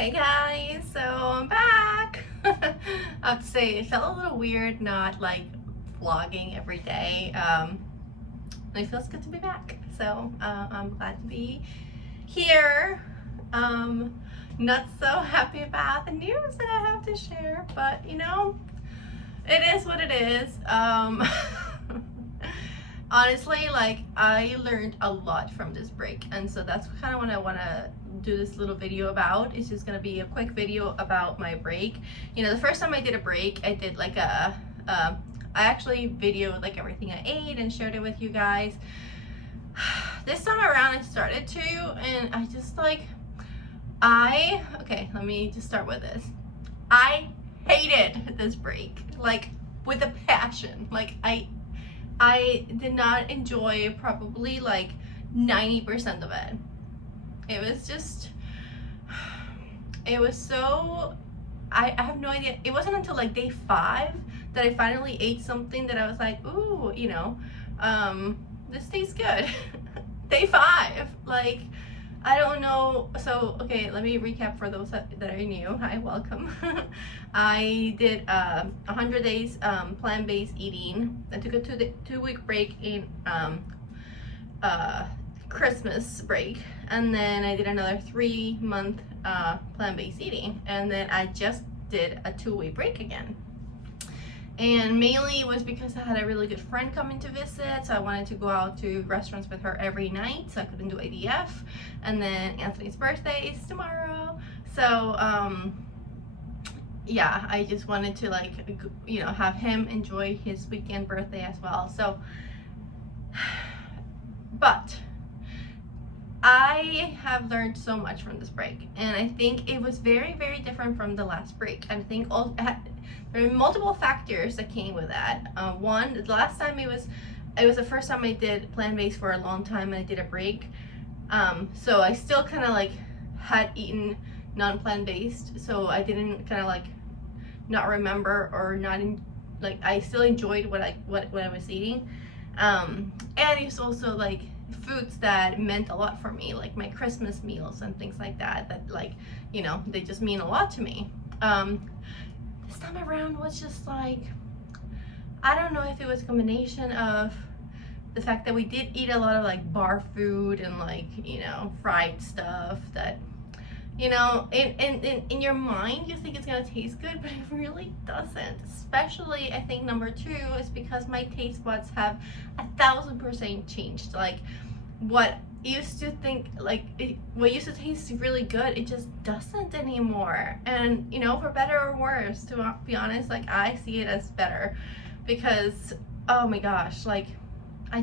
Hey guys, so I'm back. I have to say it felt a little weird not like vlogging every day. It feels good to be back. So I'm glad to be here. Not so happy about the news that I have to share, but you know, it is what it is. Honestly, like I learned a lot from this break, and so that's kind of what I want to do this little video about. It's just gonna be a quick video about my break. You know, the first time I did a break, I did like I actually videoed like everything I ate and shared it with you guys. This time around I started to, and I just like okay, let me just start with this. I hated this break, like with a passion. Like I did not enjoy probably like 90% of it. It was just, it was so, I have no idea. It wasn't until like day 5 that I finally ate something that I was like, ooh, you know, this tastes good. Day 5, like, I don't know. So, okay, let me recap for those that are new. Hi, welcome. I did 100 days plant-based eating. I took a 2-week break in Christmas break, and then I did another 3-month plant-based eating, and then I just did a 2-week break again. And mainly it was because I had a really good friend coming to visit, so I wanted to go out to restaurants with her every night, so I couldn't do ADF. And then Anthony's birthday is tomorrow, so yeah, I just wanted to, like, you know, have him enjoy his weekend birthday as well. So but I have learned so much from this break, and I think it was very, very different from the last break. I think there are multiple factors that came with that. One, the last time it was the first time I did plant-based for a long time, and I did a break. So I still kind of like had eaten non-plant-based, so I didn't kind of like not remember or not like I still enjoyed what I was eating. And it's also like foods that meant a lot for me, like my Christmas meals and things like that, that, like, you know, they just mean a lot to me. This time around was just like, I don't know if it was a combination of the fact that we did eat a lot of like bar food and, like, you know, fried stuff that, you know, in your mind you think it's gonna taste good, but it really doesn't. Especially, I think number 2 is because my taste buds have 1000% changed. Like, what used to think like what used to taste really good, it just doesn't anymore. And, you know, for better or worse, to be honest, like I see it as better, because oh my gosh, like I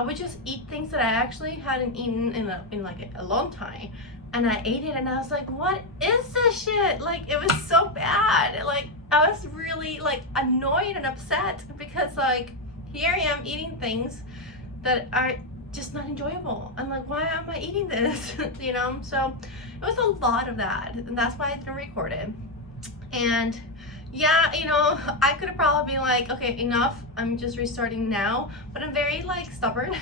would just eat things that I actually hadn't eaten in like a long time, and I ate it and I was like, what is this shit? Like, it was so bad. Like, I was really like annoyed and upset because, like, here I am eating things that are just not enjoyable. I'm like, why am I eating this? You know? So it was a lot of that, and that's why I didn't record it. And yeah, you know, I could have probably been like, okay, enough, I'm just restarting now, but I'm very like stubborn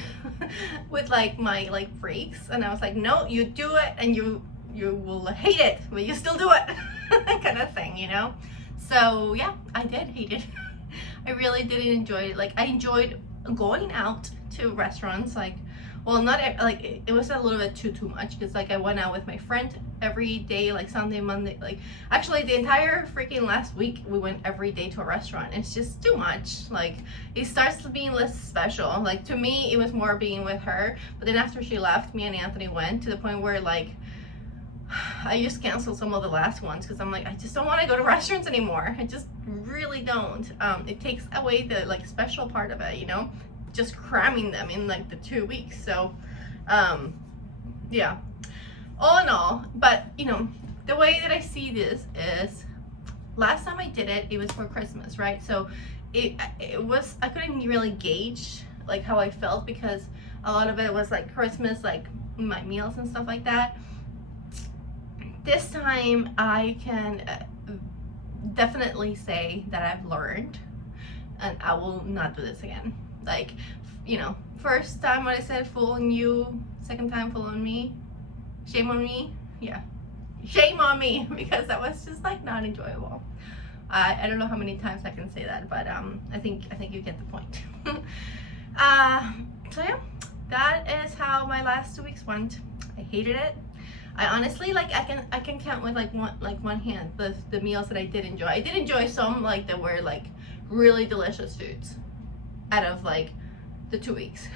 with like my like breaks, and I was like, no, you do it and you will hate it, but you still do it. Kind of thing, you know? So yeah, I did hate it. I really didn't enjoy it. Like, I enjoyed going out to restaurants, like, well, not like it was a little bit too much, because like I went out with my friend every day, like Sunday, Monday, like actually the entire freaking last week we went every day to a restaurant. It's just too much. Like, it starts to being less special. Like, to me it was more being with her, but then after she left, me and Anthony went to the point where, like, I just canceled some of the last ones because I'm like, I just don't want to go to restaurants anymore. I just really don't. It takes away the like special part of it, you know, just cramming them in like the 2 weeks. So yeah, all in all, but you know, the way that I see this is, last time I did it, it was for Christmas, right? So it was, I couldn't really gauge like how I felt, because a lot of it was like Christmas, like my meals and stuff like that. This time I can definitely say that I've learned, and I will not do this again. Like, you know, first time when I said fool on you, second time fool on me, shame on me. Yeah, shame on me because that was just like not enjoyable. I don't know how many times I can say that, but I think you get the point. So yeah, that is how my last 2 weeks went. I hated it. I honestly, like, I can count with like one hand the meals that I did enjoy. I did enjoy some, like, that were like really delicious foods out of like the 2 weeks,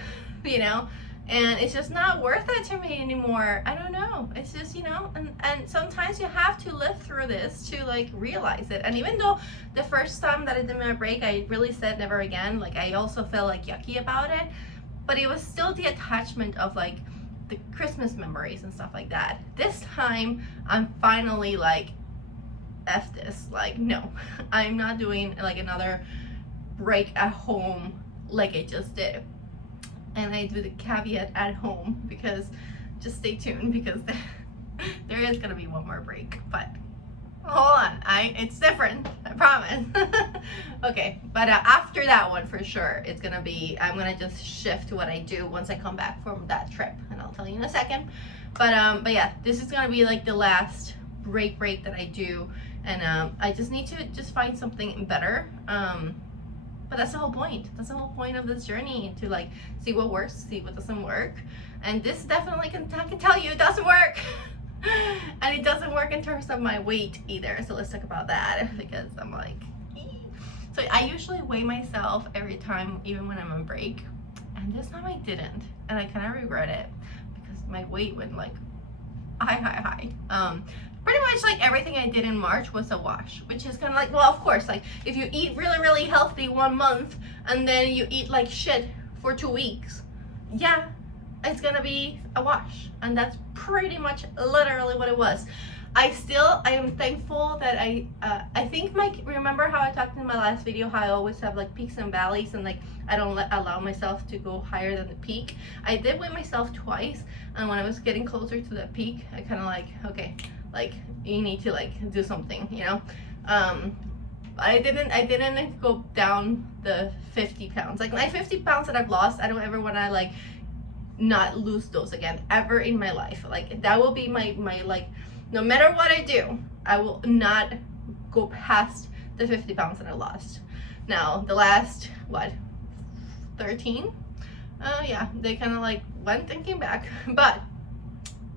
you know. And it's just not worth it to me anymore. I don't know. It's just, you know, and sometimes you have to live through this to like realize it. And even though the first time that I did my break, I really said never again, like I also felt like yucky about it, but it was still the attachment of like the Christmas memories and stuff like that. This time, I'm finally like, F this. Like, no, I'm not doing like another break at home like I just did. And I do the caveat at home because just stay tuned because there is gonna be one more break, but hold on, it's different, I promise. Okay, but after that one for sure, it's gonna be, I'm gonna just shift what I do once I come back from that trip, and I'll tell you in a second. But yeah, this is gonna be like the last break that I do, and I just need to just find something better. But that's the whole point. That's the whole point of this journey, to like see what works, see what doesn't work. And this definitely can tell you it doesn't work. And it doesn't work in terms of my weight either. So let's talk about that, because I'm like, so I usually weigh myself every time, even when I'm on break. And this time I didn't. And I kind of regret it because my weight went like high. Pretty much like everything I did in March was a wash, which is kind of like, well, of course, like if you eat really healthy 1 month and then you eat like shit for 2 weeks, yeah, it's gonna be a wash. And that's pretty much literally what it was. I am thankful that I think remember how I talked in my last video how I always have like peaks and valleys, and like I don't allow myself to go higher than the peak. I did weigh myself twice, and when I was getting closer to the peak, I kind of like, okay, like you need to like do something, you know. I didn't go down the 50 pounds. Like my 50 pounds that I've lost, I don't ever want to like not lose those again ever in my life. Like that will be my like, no matter what I do, I will not go past the 50 pounds that I lost. Now the last, what, 13? Yeah, they kind of like went and came back. But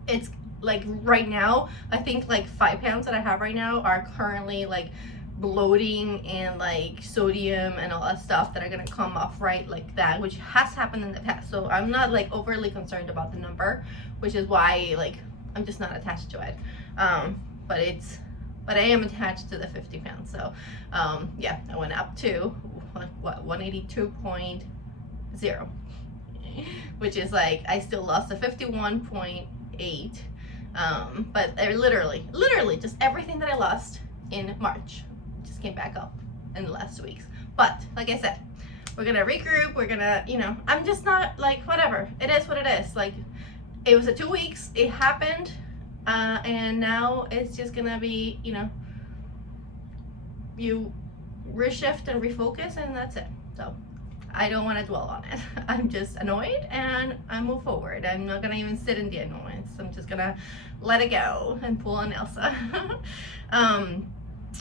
it's like right now, I think like 5 pounds that I have right now are currently like bloating and like sodium and all that stuff that are gonna come off right like that, which has happened in the past. So I'm not like overly concerned about the number, which is why like I'm just not attached to it. But I am attached to the 50 pounds. So yeah, I went up to what, 182.0, which is like I still lost the 51.8. But I literally just everything that I lost in March just came back up in the last 2 weeks. But like I said, we're gonna regroup, we're gonna, you know, I'm just not like, whatever, it is what it is. Like it was a 2 weeks, it happened, and now it's just gonna be, you know, you reshift and refocus, and that's it. So I don't want to dwell on it. I'm just annoyed and I move forward. I'm not gonna even sit in the annoyance. I'm just gonna let it go and pull on Elsa.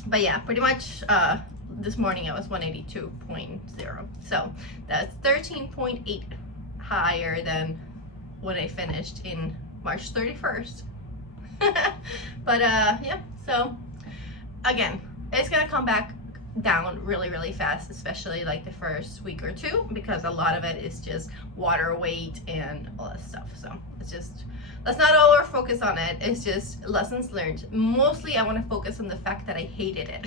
But yeah, pretty much this morning I was 182.0. So that's 13.8 higher than when I finished in March 31st. But yeah, so again, it's gonna come back down really fast, especially like the first week or two, because a lot of it is just water weight and all that stuff. So it's just, let's not over focus on it. It's just lessons learned. Mostly I want to focus on the fact that I hated it.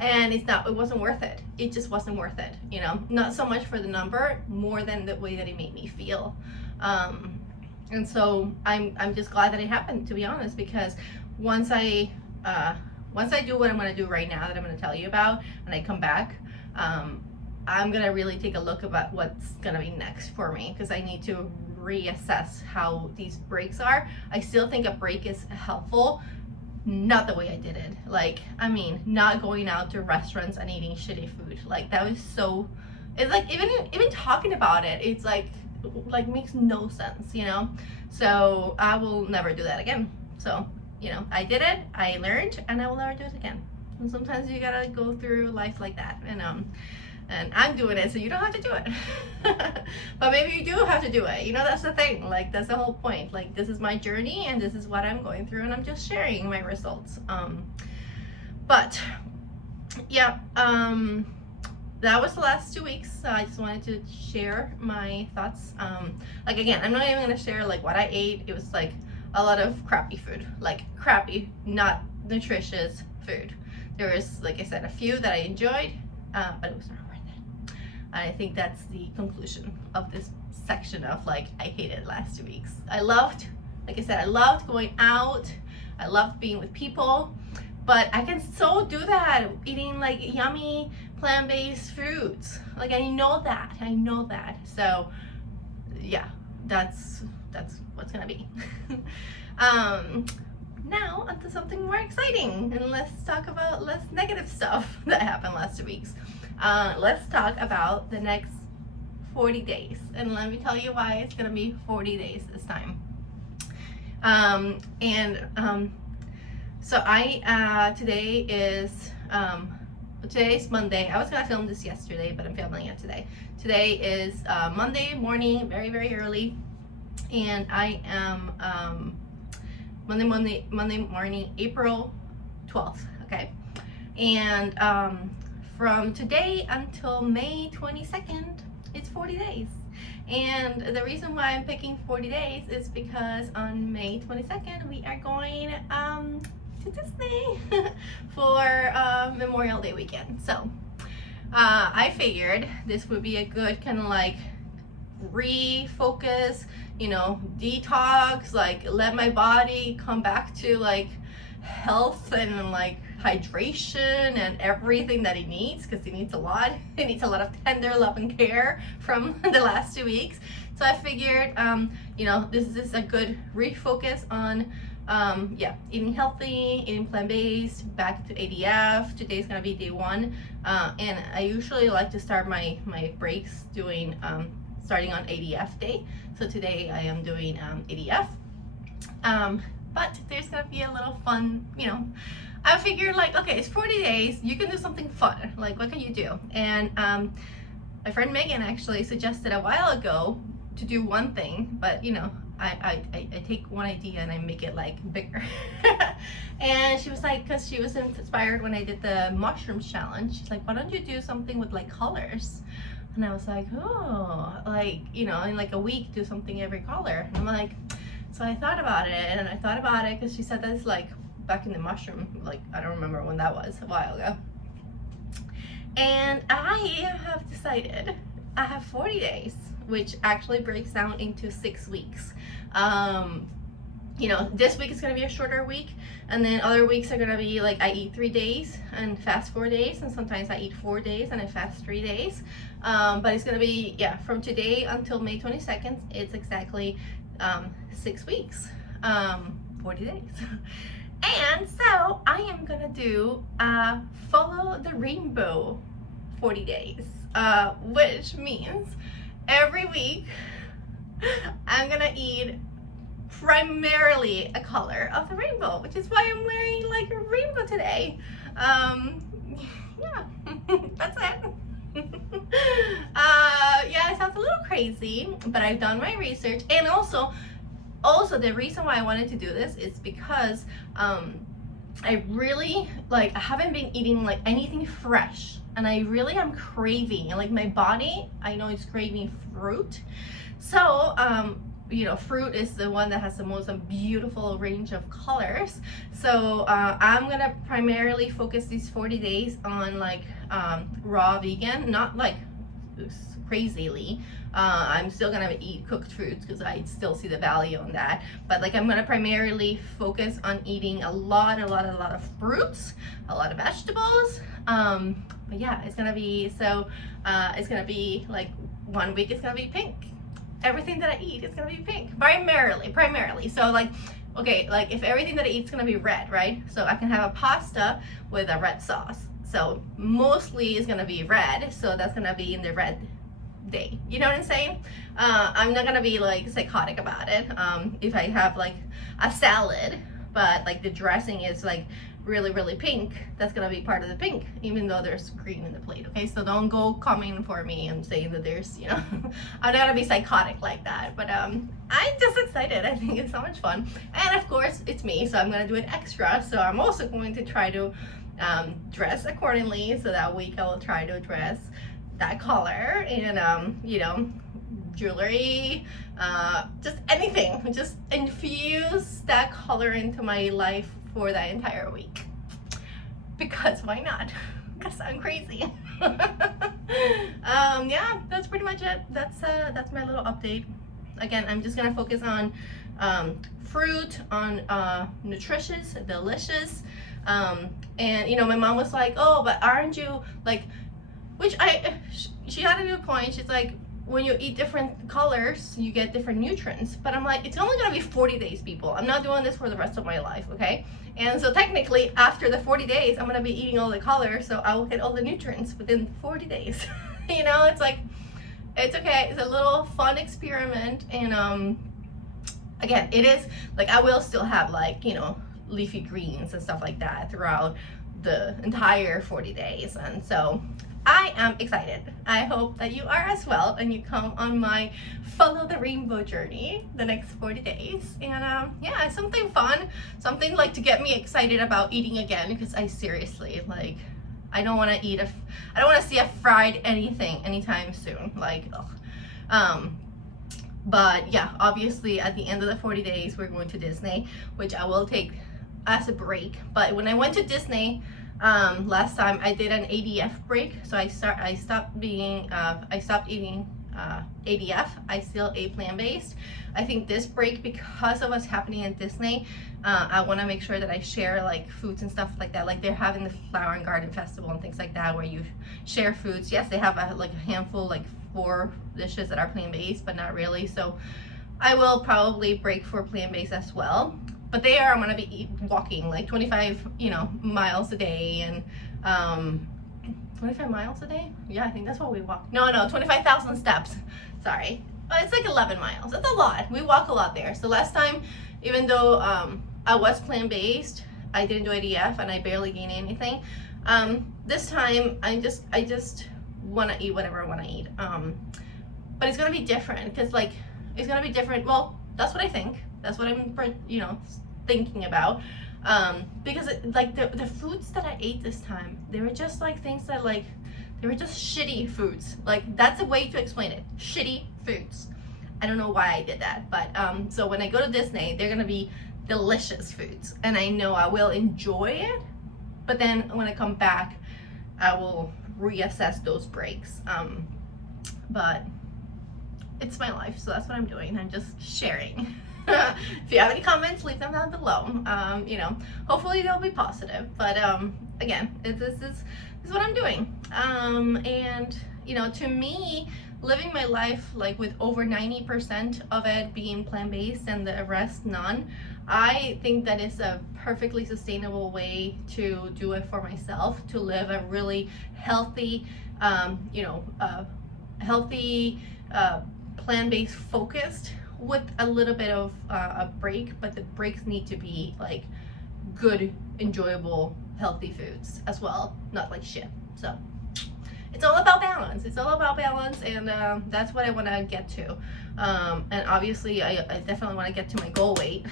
And it wasn't worth it. It just wasn't worth it, you know. Not so much for the number, more than the way that it made me feel. And so I'm just glad that it happened, to be honest, because once I do what I'm going to do right now that I'm going to tell you about, and I come back, I'm going to really take a look about what's going to be next for me, because I need to reassess how these breaks are. I still think a break is helpful, not the way I did it. Like, I mean, not going out to restaurants and eating shitty food. Like, that was so, it's like, even talking about it, it's like makes no sense, you know? So I will never do that again. So you know, I did it, I learned, and I will never do it again. And sometimes you gotta go through life like that, and I'm doing it, so you don't have to do it. But maybe you do have to do it. You know, that's the thing. Like, that's the whole point. Like, this is my journey, and this is what I'm going through, and I'm just sharing my results. But yeah, that was the last 2 weeks. So I just wanted to share my thoughts. Like, again, I'm not even gonna share like what I ate. It was like a lot of crappy food, like crappy, not nutritious food. There was, like I said, a few that I enjoyed, but it was not worth it. And I think that's the conclusion of this section of like, I hated last 2 weeks. I loved, like I said, I loved going out. I loved being with people, but I can so do that eating like yummy plant-based foods. Like, I know that. So yeah, that's what's gonna be. Now onto something more exciting, and let's talk about less negative stuff that happened last 2 weeks. Let's talk about the next 40 days, and let me tell you why it's gonna be 40 days this time. So I today's Monday. I was gonna film this yesterday, but I'm filming it today. Today is Monday morning, very, very early, and I am Monday morning, April 12th. Okay, and from today until May 22nd, it's 40 days. And the reason why I'm picking 40 days is because on May 22nd we are going to Disney for Memorial Day weekend. So I figured this would be a good kind of like refocus, you know, detox, like let my body come back to like health and like hydration and everything that it needs, because it needs a lot. It needs a lot of tender love and care from the last 2 weeks. So I figured, you know, this is a good refocus on yeah, eating healthy, eating plant-based, back to ADF. Today's gonna be day 1, and I usually like to start my breaks doing starting on ADF day. So today I am doing ADF, but there's gonna be a little fun, you know. I figured like, okay, it's 40 days, you can do something fun. Like, what can you do? And my friend Megan actually suggested a while ago to do one thing, but you know, I take one idea and I make it like bigger. And she was like, because she was inspired when I did the mushroom challenge, she's like, why don't you do something with like colors? And I was like, oh, like, you know, in like a week do something every color. And I'm like, so I thought about it, and I thought about it because she said that's like back in the mushroom, like I don't remember when that was, a while ago. And I have decided I have 40 days, which actually breaks down into 6 weeks. You know, this week is gonna be a shorter week, and then other weeks are gonna be like I eat 3 days and fast 4 days, and sometimes I eat 4 days and I fast 3 days. But it's gonna be, yeah, from today until May 22nd, it's exactly 6 weeks, 40 days. And so I am gonna do follow the rainbow 40 days, which means every week I'm gonna eat primarily a color of the rainbow, which is why I'm wearing like a rainbow today. Yeah, that's it. Yeah, it sounds a little crazy, but I've done my research, and also the reason why I wanted to do this is because I really like, I haven't been eating like anything fresh, and I really am craving, and like my body, I know it's craving fruit. So you know, fruit is the one that has the most beautiful range of colors. So I'm gonna primarily focus these 40 days on like raw vegan, not like crazily. I'm still gonna eat cooked foods because I still see the value in that, but like I'm gonna primarily focus on eating a lot of fruits, a lot of vegetables. But yeah, it's gonna be, so it's gonna be like 1 week it's gonna be pink. Everything that I eat is gonna be pink, primarily. So like, okay, like if everything that I eat is gonna be red, right? So I can have a pasta with a red sauce. So mostly it's gonna be red, so that's gonna be in the red day. You know what I'm saying? I'm not gonna be like psychotic about it. If I have like a salad, but like the dressing is like really pink, that's gonna be part of the pink, even though there's green in the plate. Okay, so don't go coming for me and saying that there's, you know, I'm not gonna be psychotic like that. But I'm just excited. I think it's so much fun, and of course it's me, so I'm gonna do it extra. So I'm also going to try to dress accordingly. So that week I will try to dress that color, and you know, jewelry, just anything, just infuse that color into my life for that entire week, because why not? Because I'm crazy. Yeah, that's pretty much it. That's my little update. Again, I'm just gonna focus on fruit, on nutritious, delicious, and you know, my mom was like, oh, but aren't you like, which she had a good point. She's like, when you eat different colors, you get different nutrients. But I'm like, it's only gonna be 40 days, people. I'm not doing this for the rest of my life, okay? And so technically, after the 40 days, I'm gonna be eating all the colors, so I will get all the nutrients within 40 days. You know, it's like, it's okay. It's a little fun experiment, and again, it is like, I will still have like, you know, leafy greens and stuff like that throughout the entire 40 days, and so I am excited. I hope that you are as well, and you come on my follow the rainbow journey the next 40 days. And yeah, it's something fun, something like to get me excited about eating again, because I seriously, like, I don't want to eat I don't want to see a fried anything anytime soon, like, ugh. But yeah, obviously at the end of the 40 days we're going to Disney, which I will take as a break. But when I went to Disney last time, I did an ADF break, so I stopped eating ADF. I still ate plant-based. I think this break, because of what's happening at Disney, I want to make sure that I share like foods and stuff like that. Like they're having the Flower and Garden Festival and things like that, where you share foods. Yes, they have like a handful, like 4 dishes that are plant-based, but not really. So I will probably break for plant-based as well. But there, I'm gonna be walking like 25, you know, miles a day, and 25 miles a day? Yeah, I think that's what we walk. No, 25,000 steps. Sorry, it's like 11 miles. That's a lot. We walk a lot there. So last time, even though I was plant-based, I didn't do ADF, and I barely gained anything. This time, I just want to eat whatever I want to eat. But it's gonna be different, because like, it's gonna be different. Well, that's what I think. That's what I'm, you know, thinking about. Because like the foods that I ate this time, they were just like things that like, they were just shitty foods. Like, that's a way to explain it. Shitty foods. I don't know why I did that, but so when I go to Disney, they're gonna be delicious foods, and I know I will enjoy it. But then when I come back, I will reassess those breaks. But it's my life, so that's what I'm doing. I'm just sharing. If you have any comments, leave them down below. You know, hopefully they'll be positive. But again, this is what I'm doing. And you know, to me, living my life like with over 90% of it being plant-based and the rest none, I think that is a perfectly sustainable way to do it for myself, to live a really healthy, you know, healthy, plant-based focused, with a little bit of a break, but the breaks need to be like good, enjoyable, healthy foods as well, not like shit. So it's all about balance. It's all about balance, and that's what I want to get to. And obviously, I definitely want to get to my goal weight.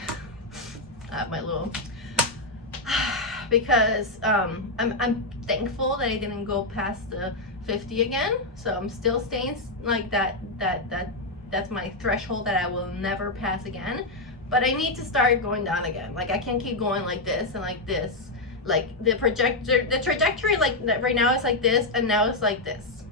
My little, because I'm thankful that I didn't go past the 50 again. So I'm still staying like that. That's my threshold that I will never pass again. But I need to start going down again. Like, I can't keep going like this and like this. Like the trajectory like right now is like this, and now it's like this.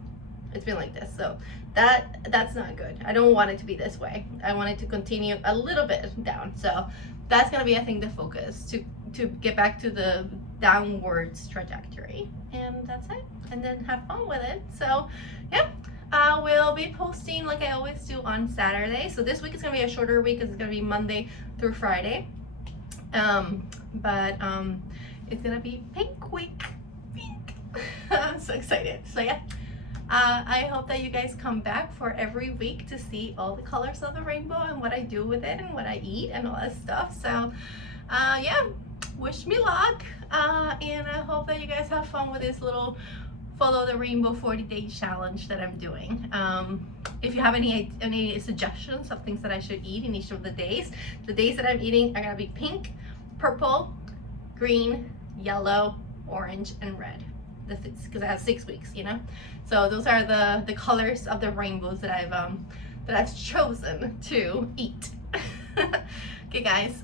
It's been like this. So that's not good. I don't want it to be this way. I want it to continue a little bit down. So that's gonna be, I think, the focus, to get back to the downwards trajectory. And that's it. And then have fun with it. So yeah. I will be posting like I always do on Saturday. So this week is gonna be a shorter week, because it's gonna be Monday through Friday. But it's gonna be pink week. Pink. I'm so excited. So yeah, I hope that you guys come back for every week to see all the colors of the rainbow and what I do with it and what I eat and all that stuff. So Yeah, wish me luck, and I hope that you guys have fun with this little follow the rainbow 40-day challenge that I'm doing. If you have any suggestions of things that I should eat in each of the days that I'm eating are gonna be pink, purple, green, yellow, orange, and red. Because I have 6 weeks, you know. So those are the colors of the rainbows that I've chosen to eat. Okay, guys.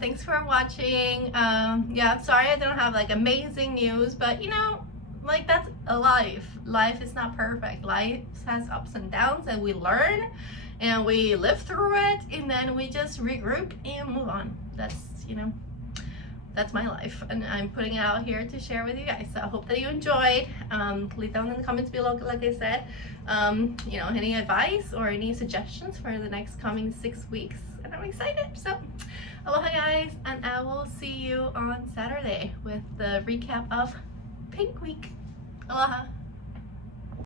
Thanks for watching. Yeah, I'm sorry I don't have like amazing news, but you know, like that's a life. Life is not perfect. Life has ups and downs, and we learn, and we live through it, and then we just regroup and move on. That's, you know, that's my life, and I'm putting it out here to share with you guys. So I hope that you enjoyed. Leave down in the comments below, like I said, you know, any advice or any suggestions for the next coming 6 weeks, and I'm excited. So aloha, guys, and I will see you on Saturday with the recap of Pink Week. Aloha.